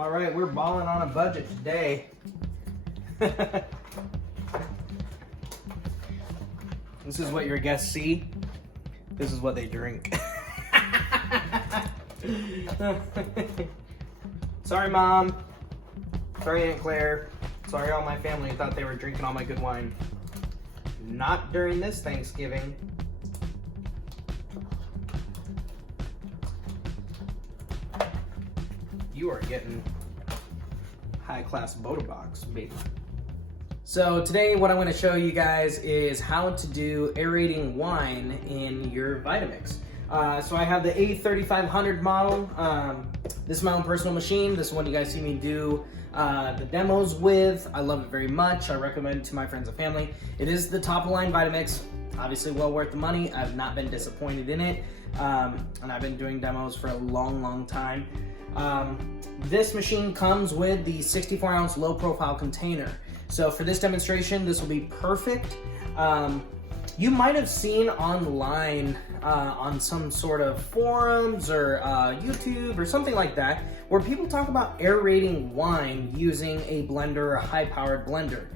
All right, we're balling on a budget today. This is what your guests see. This is what they drink. Sorry, Mom. Sorry, Aunt Claire. Sorry, all my family thought they were drinking all my good wine. Not during this Thanksgiving. You are getting high-class Bota Box, baby. So today what I'm going to show you guys is how to do aerating wine in your Vitamix. So I have the A3500 model. This is my own personal machine. This is one you guys see me do the demos with. I love it very much. I recommend it to my friends and family. It is the top of line Vitamix. Obviously well worth the money. I've not been disappointed in it. And I've been doing demos for a long time. This machine comes with the 64 ounce low profile container. So for this demonstration, this will be perfect. You might have seen online on some sort of forums or YouTube or something like that, where people talk about aerating wine using a blender or a high-powered blender.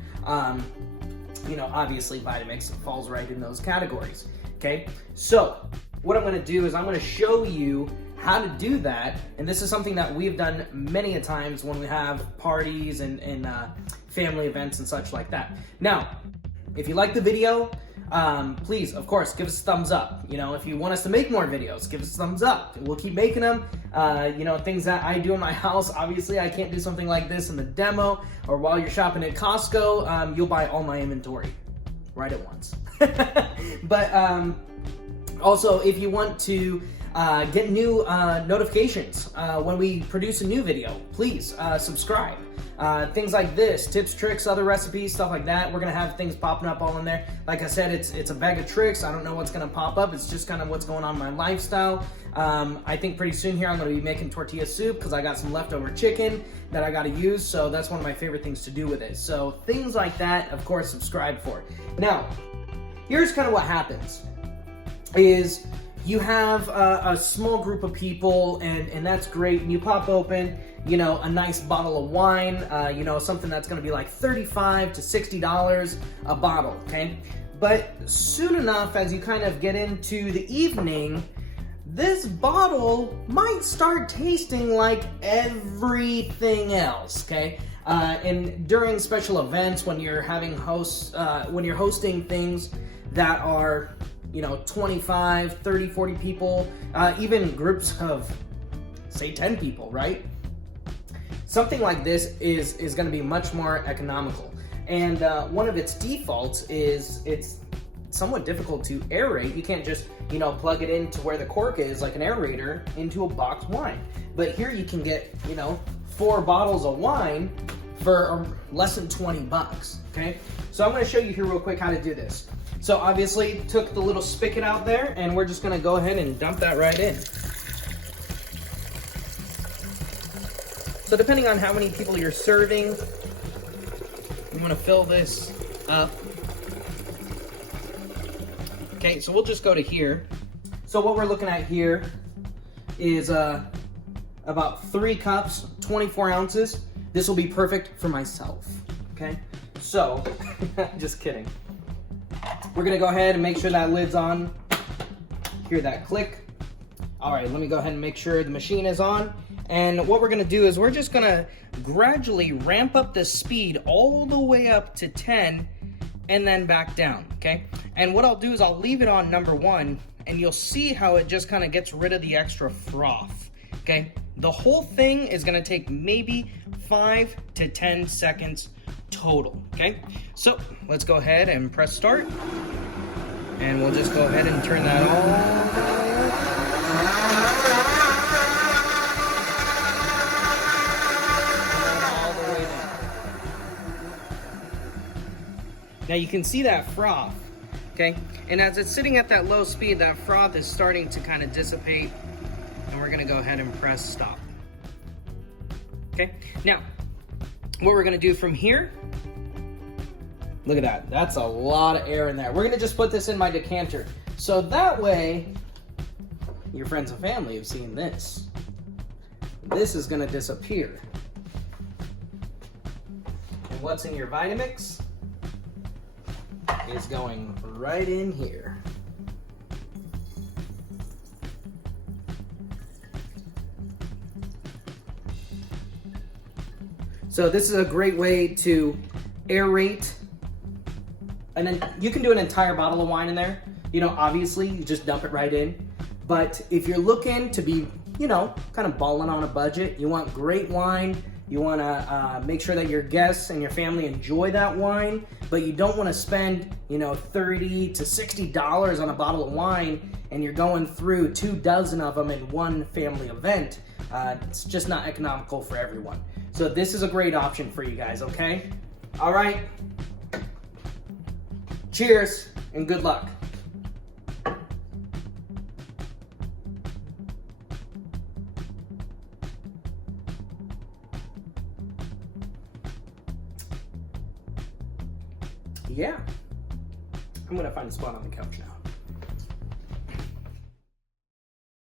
You know, obviously Vitamix falls right in those categories, okay? So what I'm gonna do is I'm gonna show you how to do that, and this is something that we've done many a times when we have parties and family events and such like that. Now, if you like the video, please, of course, give us a thumbs up. You know, if you want us to make more videos, give us a thumbs up. We'll keep making them. You know, things that I do in my house, obviously I can't do something like this in the demo, or while you're shopping at Costco, you'll buy all my inventory right at once. But also, if you want to get new notifications when we produce a new video, please subscribe. Things like this, tips, tricks, other recipes, stuff like that. We're gonna have things popping up all in there. Like I said, it's a bag of tricks. I don't know what's gonna pop up. It's just kind of what's going on in my lifestyle. I think pretty soon here I'm gonna be making tortilla soup because I got some leftover chicken that I gotta use. So that's one of my favorite things to do with it. So things like that, of course, subscribe for. Now, here's kind of what happens is you have a small group of people, and that's great. And you pop open, you know, a nice bottle of wine, you know, something that's going to be like $35 to $60 a bottle, okay? But soon enough, as you kind of get into the evening, this bottle might start tasting like everything else, okay? And during special events, when you're having when you're hosting things that are, you know, 25, 30, 40 people, even groups of, say, 10 people, right? Something like this is going to be much more economical. And one of its defaults is it's somewhat difficult to aerate. You can't just, you know, plug it into where the cork is, like an aerator, into a box wine. But here you can get, you know, 4 bottles of wine for less than 20 bucks, okay? So I'm going to show you here real quick how to do this. So obviously took the little spigot out there, and we're just gonna go ahead and dump that right in. So depending on how many people you're serving, I'm gonna fill this up. Okay, so we'll just go to here. So what we're looking at here is about 3 cups, 24 ounces. This will be perfect for myself, okay? So, just kidding. We're gonna go ahead and make sure that lid's on. Hear that click. All right, let me go ahead and make sure the machine is on. And what we're gonna do is we're just gonna gradually ramp up the speed all the way up to 10 and then back down, okay? And what I'll do is I'll leave it on number 1, and you'll see how it just kind of gets rid of the extra froth, okay? The whole thing is gonna take maybe 5 to 10 seconds total, okay? So let's go ahead and press start, and we'll just go ahead and turn that all the way down. Now you can see that froth, okay? And as it's sitting at that low speed, that froth is starting to kind of dissipate, and we're gonna go ahead and press stop. Okay, now what we're gonna do from here, look at that, that's a lot of air in there. We're gonna just put this in my decanter. So that way, your friends and family have seen this. This is gonna disappear. what's in your Vitamix is going right in here. So this is a great way to aerate, and then you can do an entire bottle of wine in there. You know, obviously you just dump it right in. But if you're looking to be, you know, kind of balling on a budget, you want great wine, you want to make sure that your guests and your family enjoy that wine, but you don't want to spend, you know, $30 to $60 on a bottle of wine and you're going through 24 of them in one family event. It's just not economical for everyone. So this is a great option for you guys, okay? All right. Cheers and good luck. Yeah, I'm gonna find a spot on the couch now.